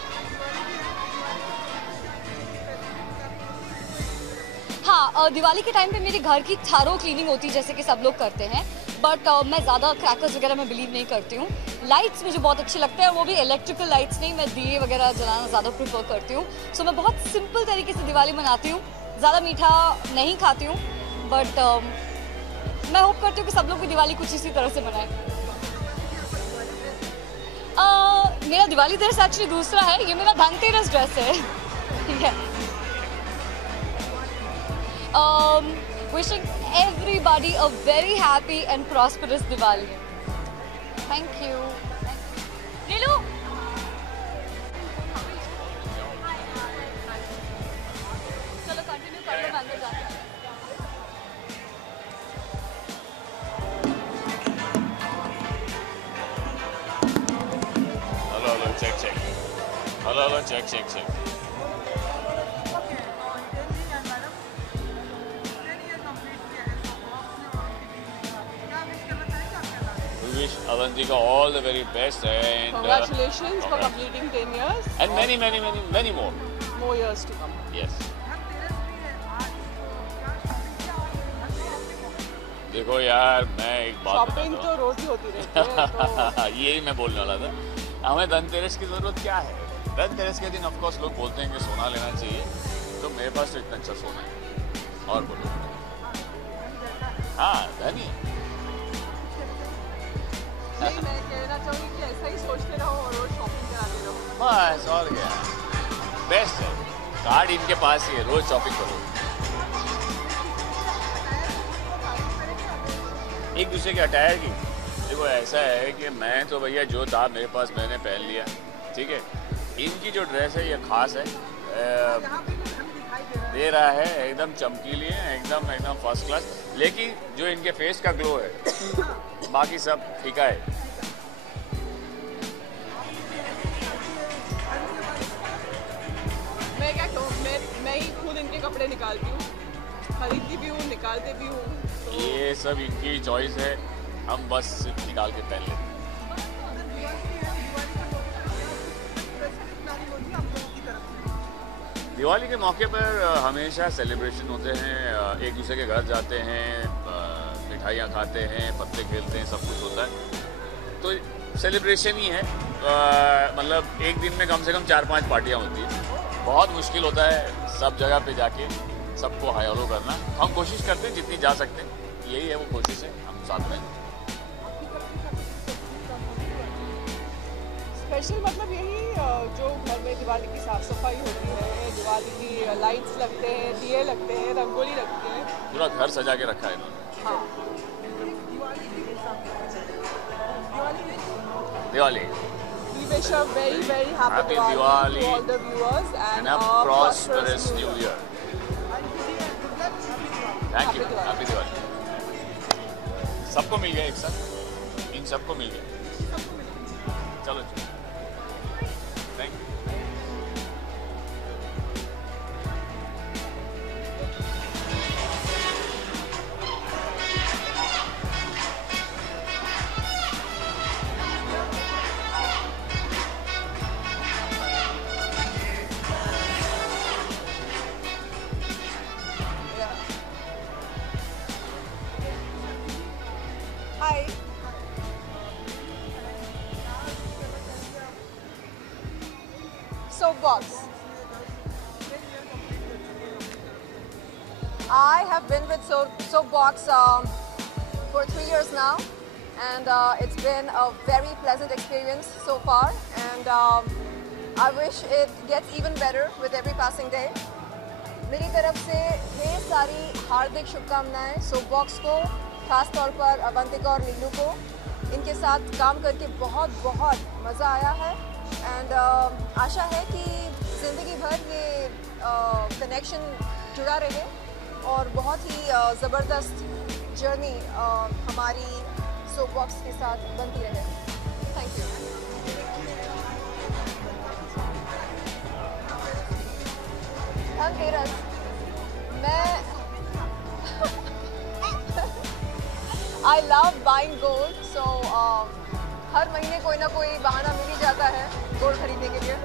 हाँ, दिवाली के टाइम पे मेरे घर की थारो क्लीनिंग होती है जैसे कि सब लोग करते हैं, बट मैं ज़्यादा क्रैकर्स वगैरह में बिलीव नहीं करती हूँ. लाइट्स मुझे बहुत अच्छे लगते हैं, वो भी इलेक्ट्रिकल लाइट्स नहीं, मैं दिए वगैरह जलाना ज़्यादा प्रेफर करती हूँ. सो मैं बहुत सिंपल तरीके से दिवाली मनाती हूँ, ज़्यादा मीठा नहीं खाती हूँ, बट मैं होप करती हूँ कि सब लोग भी दिवाली कुछ इसी तरह से मनाएं. मेरा दिवाली ड्रेस एक्चुअली दूसरा है, ये मेरा धनतेरस ड्रेस है. Wishing everybody a very happy and prosperous Diwali. Thank you. Nilu. चलो कंटिन्यू कर लो, मैं अंदर जाती हूँ. Hello, check. Hello, check. Wish Avantika all the very best and congratulations for completing 10 years and many more years to come. Yes. देखो यार, मैं एक बात शॉपिंग तो रोज ही होती रहती है तो यही मैं बोलने वाला था. हमें धनतेरस की जरूरत क्या है? धनतेरस के दिन ऑफ कोर्स लोग बोलते हैं कि सोना लेना चाहिए, तो मेरे पास तो इतना अच्छा सोना है. और बोलो. हाँ, धनी नहीं, मैं कहना चाहूँगी कि ऐसा ही सोचते रहो और रोज शॉपिंग कराते रहो. बस, और क्या, बेस्ट है. कार्ड इनके पास ही है, रोज शॉपिंग करो. एक दूसरे के अटायर की देखो, ऐसा है कि मैं तो भैया जो था मेरे पास मैंने पहन लिया, ठीक है. इनकी जो ड्रेस है ये खास है, दे रहा है, एकदम चमकीली है, एकदम फर्स्ट क्लास. लेकिन जो इनके फेस का ग्लो है बाकी सब फीका है. मैं क्या कहूँ, मैं ही खुद इनके कपड़े निकालती हूँ, खरीदती भी हूँ, निकालते भी हूँ. तो ये सब इनकी चॉइस है, हम बस सिर्फ निकाल के पहन लेते. दिवाली के मौके पर हमेशा सेलिब्रेशन होते हैं, एक दूसरे के घर जाते हैं, मिठाइयाँ खाते हैं, पत्ते खेलते हैं, सब कुछ होता है. तो सेलिब्रेशन ही है. मतलब एक दिन में कम से कम 4-5 पार्टियाँ होती हैं. बहुत मुश्किल होता है सब जगह पे जाके सबको हाई हेलो करना. हम कोशिश करते हैं जितनी जा सकते हैं, यही है वो कोशिश है, हम साथ में. स्पेशल मतलब यही जो घर में दिवाली की साफ सफाई होती है, दिवाली की लाइट्स लगते हैं, दिए लगते हैं, रंगोली लगती है, पूरा घर सजा के रखा है इन्होंने. हाँ. Diwali. We wish a very, very happy Diwali to all the viewers and a prosperous new year. Thank you, happy Diwali. सबको मिल गया एक साथ, इन सबको मिल गया। चलो thank you. Hi. Soapbox. I have been with Soapbox for 3 years now, and it's been a very pleasant experience so far, and I wish it gets even better with every passing day. मेरी तरफ से ढेर सारी हार्दिक शुभकामनाएं सोपबॉक्स को, खास तौर पर अवंतिका और नीलू को। इनके साथ काम करके बहुत बहुत मज़ा आया है, एंड आशा है कि ज़िंदगी भर ये कनेक्शन जुड़ा रहे और बहुत ही ज़बरदस्त जर्नी हमारी सोपबॉक्स के साथ बनती रहे। Thank you. धनतेरस मैं I love buying gold, so हर महीने कोई ना कोई बहाना मिल ही जाता है गोल्ड खरीदने के लिए।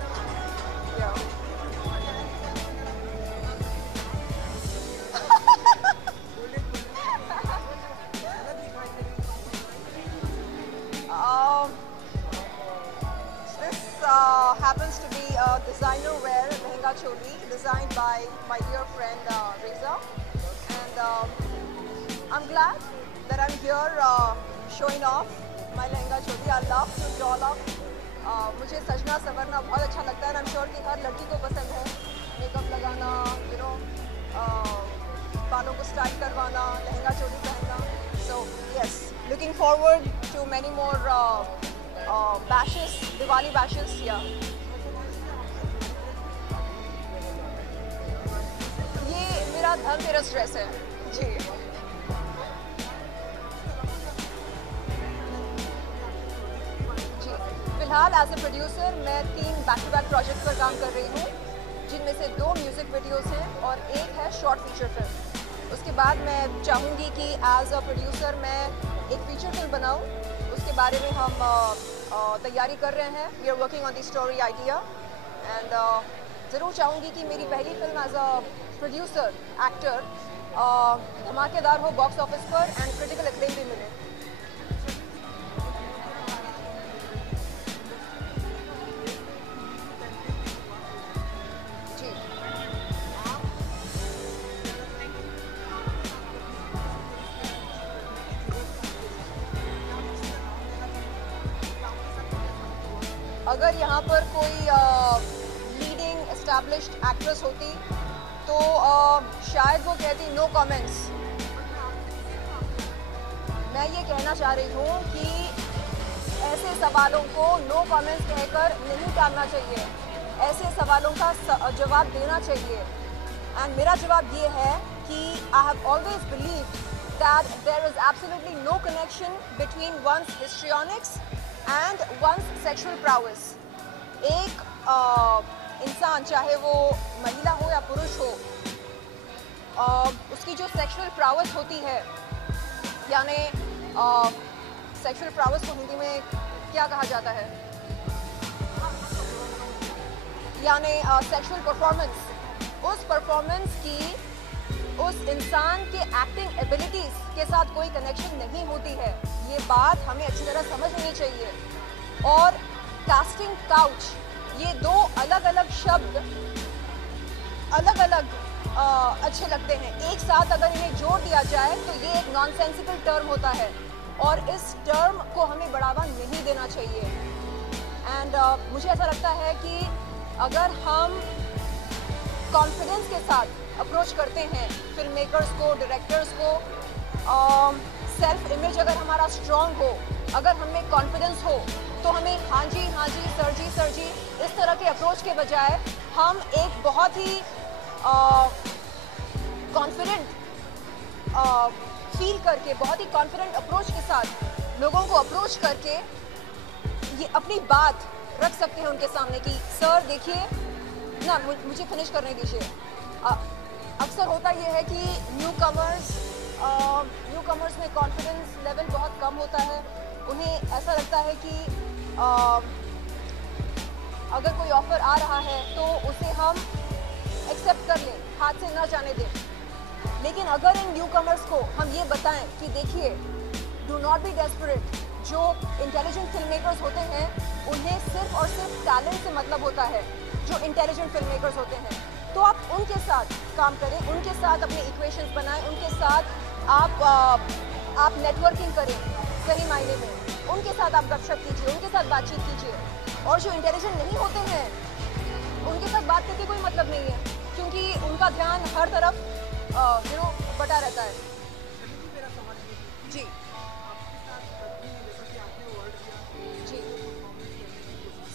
Happens to be a designer wear lehenga choli designed by my dear friend Reza, and I'm glad that I'm here showing off my lehenga choli. I love to doll up. मुझे सजना संवरना बहुत अच्छा लगता है, and I'm sure कि हर लड़की को पसंद है मेकअप लगाना, you know, बालों को स्टाइल करवाना, लहंगा चोली पहनना. So yes, looking forward to many more bashes, Diwali bashes. Yeah. मेरा धनतेरस ड्रेस है जी। फिलहाल एज ए प्रोड्यूसर मैं 3 बैक टू बैक प्रोजेक्ट पर काम कर रही हूँ, जिनमें से 2 म्यूज़िक वीडियोस हैं और 1 है शॉर्ट फीचर फिल्म। उसके बाद मैं चाहूँगी कि एज अ प्रोड्यूसर मैं एक फीचर फिल्म बनाऊँ, उसके बारे में हम तैयारी कर रहे हैं। We are working on the story idea, and ज़रूर चाहूँगी कि मेरी पहली film as a producer actor धमाकेदार हो बॉक्स ऑफिस पर एंड क्रिटिकल एक्लेम भी मिले। जी अगर यहाँ पर कोई लीडिंग एस्टैब्लिश्ड एक्ट्रेस होती तो शायद वो कहती नो कमेंट्स। मैं ये कहना चाह रही हूँ कि ऐसे सवालों को नो कमेंट्स कहकर नहीं टालना चाहिए, ऐसे सवालों का जवाब देना चाहिए। एंड मेरा जवाब ये है कि I have always believed that there is absolutely no connection between one's histrionics and one's sexual prowess. एक इंसान चाहे वो महिला हो या पुरुष हो, उसकी जो सेक्सुअल प्राउस होती है, यानी सेक्सुअल प्राउस को हिंदी में क्या कहा जाता है, यानी सेक्सुअल परफॉर्मेंस, उस परफॉर्मेंस की उस इंसान के एक्टिंग एबिलिटीज़ के साथ कोई कनेक्शन नहीं होती है। ये बात हमें अच्छी तरह समझ होनी चाहिए। और कास्टिंग काउच, ये 2 अलग अलग शब्द अलग अलग अच्छे लगते हैं, एक साथ अगर इन्हें जोड़ दिया जाए तो ये एक नॉनसेंसिकल टर्म होता है और इस टर्म को हमें बढ़ावा नहीं देना चाहिए। एंड मुझे ऐसा लगता है कि अगर हम कॉन्फिडेंस के साथ अप्रोच करते हैं फिल्म मेकर्स को, डायरेक्टर्स को, सेल्फ इमेज अगर हमारा स्ट्रॉन्ग हो, अगर हमें कॉन्फिडेंस हो, तो हमें हाँ जी सर जी इस तरह के अप्रोच के बजाय हम एक बहुत ही कॉन्फिडेंट फील करके, बहुत ही कॉन्फिडेंट अप्रोच के साथ लोगों को अप्रोच करके ये अपनी बात रख सकते हैं उनके सामने कि सर देखिए ना, मुझे फिनिश करने दीजिए। अक्सर होता ये है कि न्यू कमर्स में कॉन्फिडेंस लेवल बहुत कम होता है। उन्हें ऐसा लगता है कि अगर कोई ऑफर आ रहा है तो उसे हम एक्सेप्ट कर लें, हाथ से ना जाने दें। लेकिन अगर इन न्यू कमर्स को हम ये बताएं कि देखिए, डू नॉट बी डेस्परेट। जो इंटेलिजेंट फिल्म मेकर्स होते हैं उन्हें सिर्फ और सिर्फ टैलेंट से मतलब होता है, जो इंटेलिजेंट फिल्म मेकर्स होते हैं। तो आप उनके साथ काम करें, उनके साथ अपने इक्वेशंस बनाएं, उनके साथ आप नेटवर्किंग करें सही मायने में, उनके साथ आप गपशप कीजिए, उनके साथ बातचीत कीजिए। और जो इंटेलिजेंट नहीं होते हैं उनके साथ बात करके कोई मतलब नहीं है, क्योंकि उनका ध्यान हर तरफ बटा रहता है। जी जी,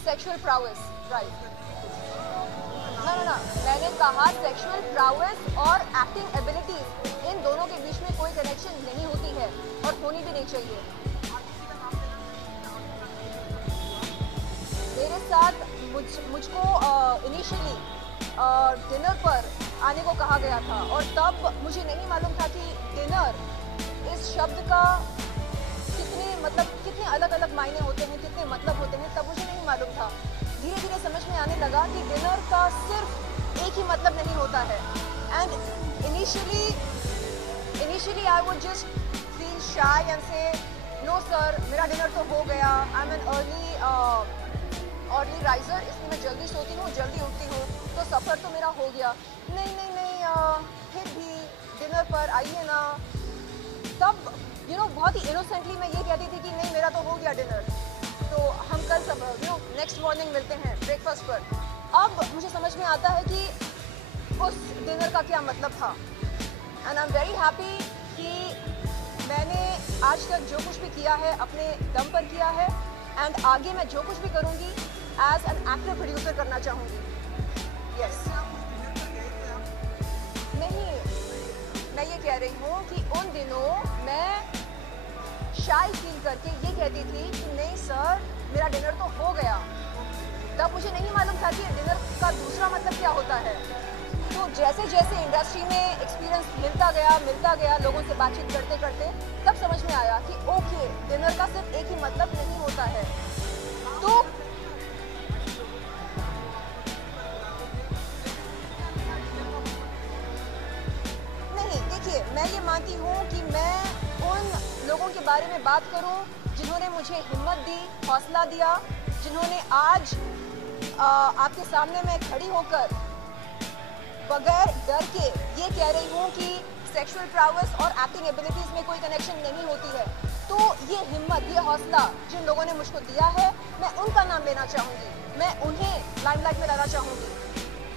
सेक्सुअल प्राउएस, राइट। ना, मैंने कहा सेक्सुअल प्राउएस और एक्टिंग एबिलिटीज, इन दोनों के बीच में कोई कनेक्शन नहीं होती है और होनी भी नहीं चाहिए। मेरे साथ मुझको इनिशियली डिनर पर आने को कहा गया था और तब मुझे नहीं मालूम था कि डिनर इस शब्द का कितने अलग अलग मायने होते हैं, कितने मतलब होते हैं, तब मुझे नहीं मालूम था। धीरे धीरे समझ में आने लगा कि डिनर का सिर्फ एक ही मतलब नहीं होता है। And initially I would just feel shy and से नो सर, मेरा डिनर तो हो गया, I am an early riser, इसलिए मैं जल्दी सोती हूँ, जल्दी उठती हूँ, तो सफ़र तो मेरा हो गया। नहीं, फिर भी डिनर पर आइए ना। तब बहुत ही इनोसेंटली मैं ये कहती थी कि नहीं, मेरा तो हो गया डिनर, तो हम कल सब नेक्स्ट मॉर्निंग मिलते हैं ब्रेकफास्ट पर। अब मुझे समझ में आता है कि उस डिनर का क्या मतलब था। And I am very happy कि मैंने आज तक जो कुछ भी किया है अपने दम पर किया है, एंड आगे मैं जो कुछ भी करूँगी एज एन एक्टर प्रोड्यूसर करना चाहूँगी। यस, नहीं, मैं ये कह रही हूँ कि उन दिनों मैं शाय फील करके ये कहती थी कि नहीं सर, मेरा डिनर तो हो गया। तब मुझे नहीं मालूम था कि डिनर का दूसरा मतलब क्या होता है। तो जैसे जैसे इंडस्ट्री में एक्सपीरियंस मिलता गया लोगों से बातचीत करते करते, तब समझ में आया कि ओके, डिनर का सिर्फ एक ही मतलब नहीं होता है। तो नहीं, देखिए, मैं ये मानती हूँ कि मैं उन लोगों के बारे में बात करूं जिन्होंने मुझे हिम्मत दी, हौसला दिया, जिन्होंने आज आपके सामने मैं खड़ी होकर बगैर डर के ये कह रही हूँ कि सेक्सुअल प्राउएस और एक्टिंग एबिलिटीज में कोई कनेक्शन नहीं होती है। तो ये हिम्मत, ये हौसला जिन लोगों ने मुझको दिया है, मैं उनका नाम लेना चाहूँगी, मैं उन्हें लाइमलाइट में लाना चाहूँगी।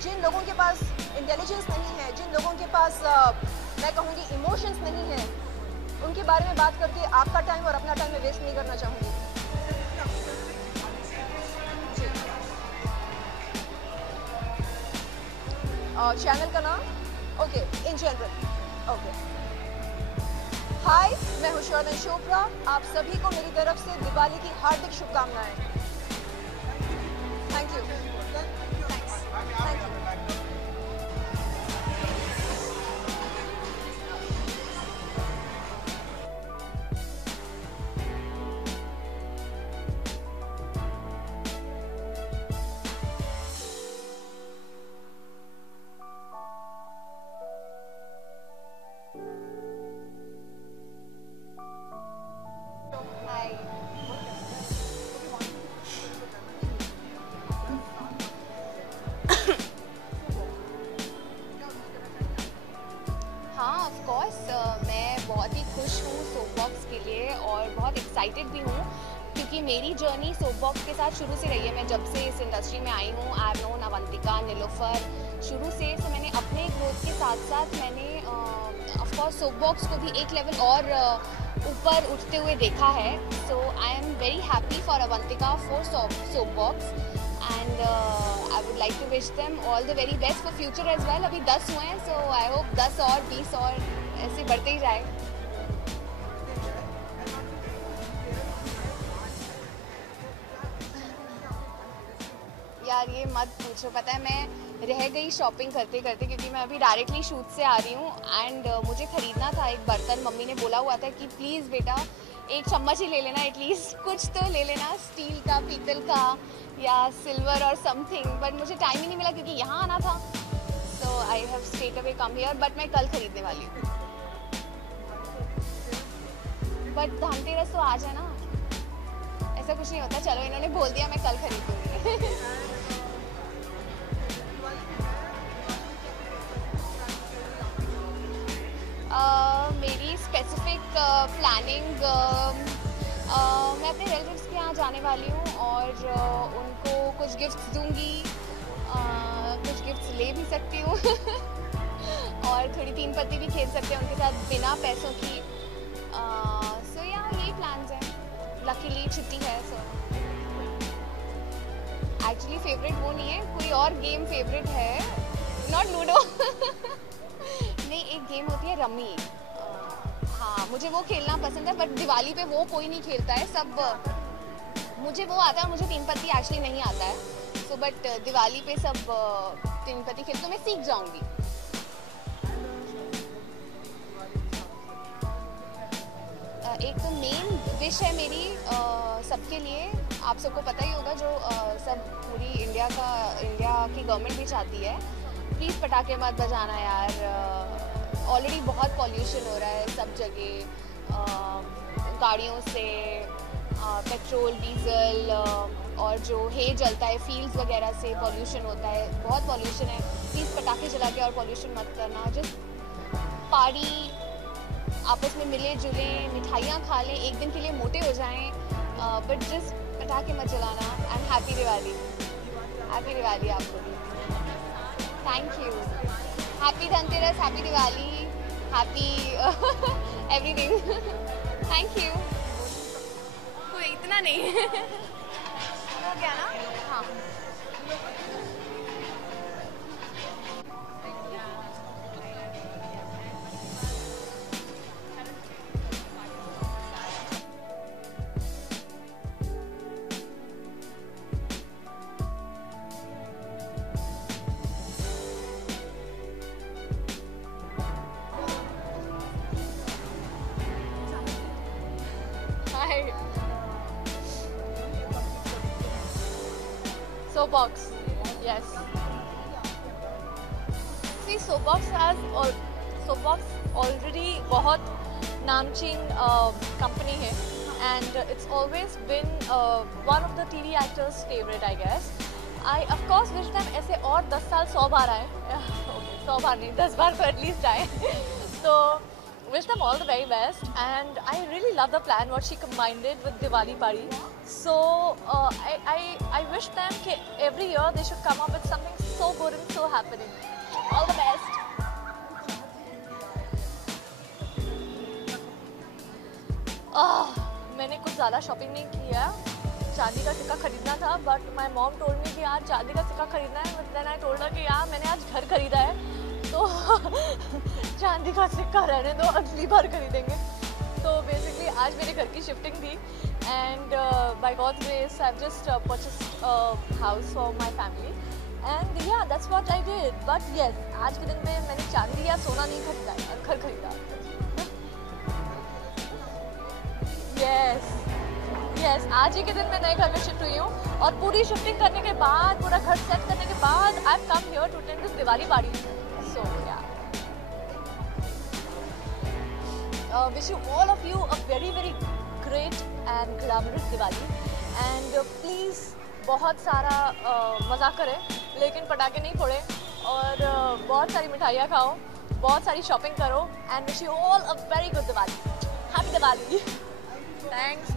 जिन लोगों के पास इंटेलिजेंस नहीं है, जिन लोगों के पास मैं कहूँगी इमोशंस नहीं है, उनके बारे में बात करके आपका टाइम और अपना टाइम मैं वेस्ट नहीं करना चाहूँगी। चैनल का नाम ओके, इन जनरल ओके। हाय, मैं हूँ शर्लिन चोपड़ा। आप सभी को मेरी तरफ से दिवाली की हार्दिक शुभकामनाएं। Thank you. Thank you. Excited भी हूँ क्योंकि मेरी जर्नी सोपबॉक्स के साथ शुरू से रही है। मैं जब से इस इंडस्ट्री में आई हूँ, I have known Avantika, Nilofar शुरू से। तो मैंने अपने ग्रोथ के साथ साथ मैंने ऑफ कोर्स सोपबॉक्स को भी एक लेवल और ऊपर उठते हुए देखा है। So I am very happy for Avantika for Soapbox and I would like to wish them all the very best for future as well. अभी 10 हुए हैं, सो आई होप 10 और 20 और ऐसे बढ़ते ही जाए। यार ये मत पूछो, पता है मैं रह गई शॉपिंग करते करते, क्योंकि मैं अभी डायरेक्टली शूट से आ रही हूँ एंड मुझे ख़रीदना था एक बर्तन। मम्मी ने बोला हुआ था कि प्लीज़ बेटा एक चम्मच ही ले लेना, एटलीस्ट कुछ तो ले लेना, स्टील का, पीतल का या सिल्वर और समथिंग, बट मुझे टाइम ही नहीं मिला क्योंकि यहाँ आना था। So I have straight away come here, but मैं कल ख़रीदने वाली हूँ। बट धनतेरस तो आज है ना, ऐसा कुछ नहीं होता। चलो इन्होंने बोल दिया, मैं कल खरीदूँगी। मेरी स्पेसिफिक प्लानिंग, मैं अपने रिलेटिव्स के यहाँ जाने वाली हूँ और उनको कुछ गिफ्ट्स दूँगी, कुछ गिफ्ट्स ले भी सकती हूँ और थोड़ी तीन पत्ती भी खेल सकते हैं उनके साथ बिना पैसों की। सो या यही प्लान्स हैं। लकीली छुट्टी है। सो एक्चुअली फेवरेट वो नहीं है, कोई और गेम फेवरेट है, नॉट लूडो नहीं, एक गेम होती है रम्मी। हाँ मुझे वो खेलना पसंद है, बट दिवाली पे वो कोई नहीं खेलता है, सब मुझे वो आता है, मुझे तीन पत्ती एक्चुअली नहीं आता है। सो बट दिवाली पे सब तीन पत्ती खेलते, तो मैं सीख जाऊंगी। एक तो मेन विश है मेरी सबके लिए, आप सबको पता ही होगा, जो सब पूरी इंडिया की गवर्नमेंट भी चाहती है, प्लीज़ पटाखे मत बजाना यार। ऑलरेडी बहुत पॉल्यूशन हो रहा है सब जगह, गाड़ियों से, पेट्रोल डीजल और जो हे जलता है फील्ड्स वगैरह से पॉल्यूशन होता है, बहुत पॉल्यूशन है। प्लीज़ पटाखे जला के और पॉल्यूशन मत करना, जस्ट पार्टी, आपस में मिले जुले, मिठाइयाँ खा लें, एक दिन के लिए मोटे हो जाएं, बट जस्ट पटाखे मत जलाना। And happy Diwali, happy Diwali आपको भी। Thank you, happy Dhanteras, happy Diwali, happy everything. Thank you. कोई इतना नहीं हो गया ना? हाँ Soapbox, yes. See, Soapbox already बहुत नामचीन company है, and it's always been one of the TV actors' favorite, I guess. I of course wish them ऐसे और 10 साल 100 बार आए, 100 बार नहीं, 10 बार तो at least आए। So wish them all the very best, and I really love the plan what she combined it with Diwali party. So I wish them that every year they should come up with something so good and so happening. All the best. मैंने कुछ ज़्यादा शॉपिंग नहीं किया, चांदी का सिक्का खरीदना था, but my mom told me कि यार चांदी का सिक्का खरीदना है, but then I told her कि यार मैंने आज घर खरीदा है, तो चांदी का सिक्का रहने दो, अगली बार खरीदेंगे। तो बेसिकली आज मेरे घर की शिफ्टिंग थी, and by God's grace I have just purchased a house for my family, and yeah that's what I did. But yes, आज के दिन में मैंने चांदी या सोना नहीं खरीदा, घर खरीदा। यस, आज ही के दिन मैं नए घर में शिफ्ट हुई हूँ, और पूरी शिफ्टिंग करने के बाद, पूरा घर सेट करने के बाद I have come here to attend this Diwali party. So yeah wish you all of you a very very great and glamorous Diwali, and please बहुत सारा मज़ा करें, लेकिन पटाखे नहीं फोड़े, और बहुत सारी मिठाइयाँ खाओ, बहुत सारी शॉपिंग करो, and wish you all a very good Diwali. Happy Diwali. Thanks.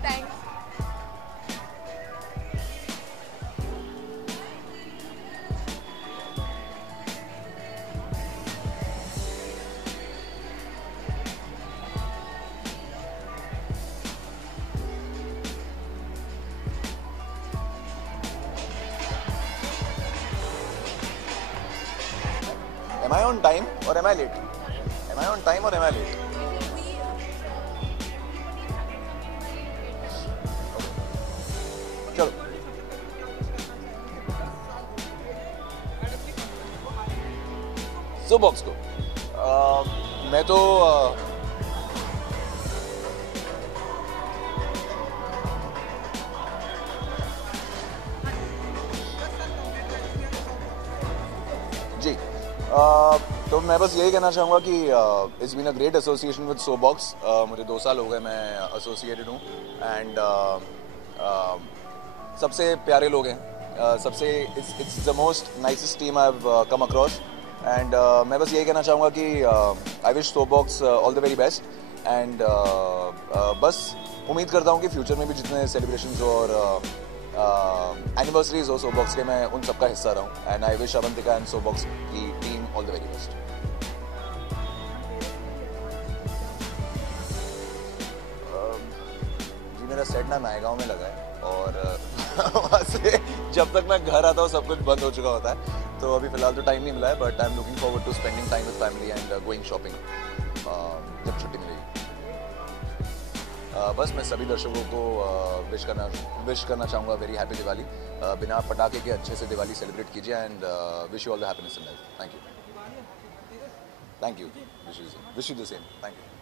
Am I on time or am I late? Am I on time or am I late? चलो सोपबॉक्स को मैं तो जी तो मैं बस यही कहना चाहूँगा कि it's been a great association with Soapbox. मुझे 2 साल हो गए मैं एसोसिएटेड हूँ एंड सबसे प्यारे लोग हैं, सबसे it's the most nicest team I have come across and मैं बस यही कहना चाहूँगा कि I wish Soapbox all the very best and बस उम्मीद करता हूँ कि फ्यूचर में भी जितने सेलिब्रेशंस और एनिवर्सरीज हो सोपबॉक्स के मैं उन सबका हिस्सा रहा हूँ and I wish Avantika and Soapbox की team all the very best. जी मेरा सेट ना नायगांव में लगा है और वहाँ से जब तक मैं घर आता हूँ सब कुछ बंद हो चुका होता है, तो अभी फिलहाल तो टाइम नहीं मिला है but I am looking forward to spending time with family and going shopping जब छुट्टी मिलेगी। बस मैं सभी दर्शकों को विश करना चाहूँगा वेरी हैप्पी दिवाली। बिना पटाखे के अच्छे से दिवाली सेलिब्रेट कीजिए and wish you all the happiness in life. Thank you wish you the same. Thank you.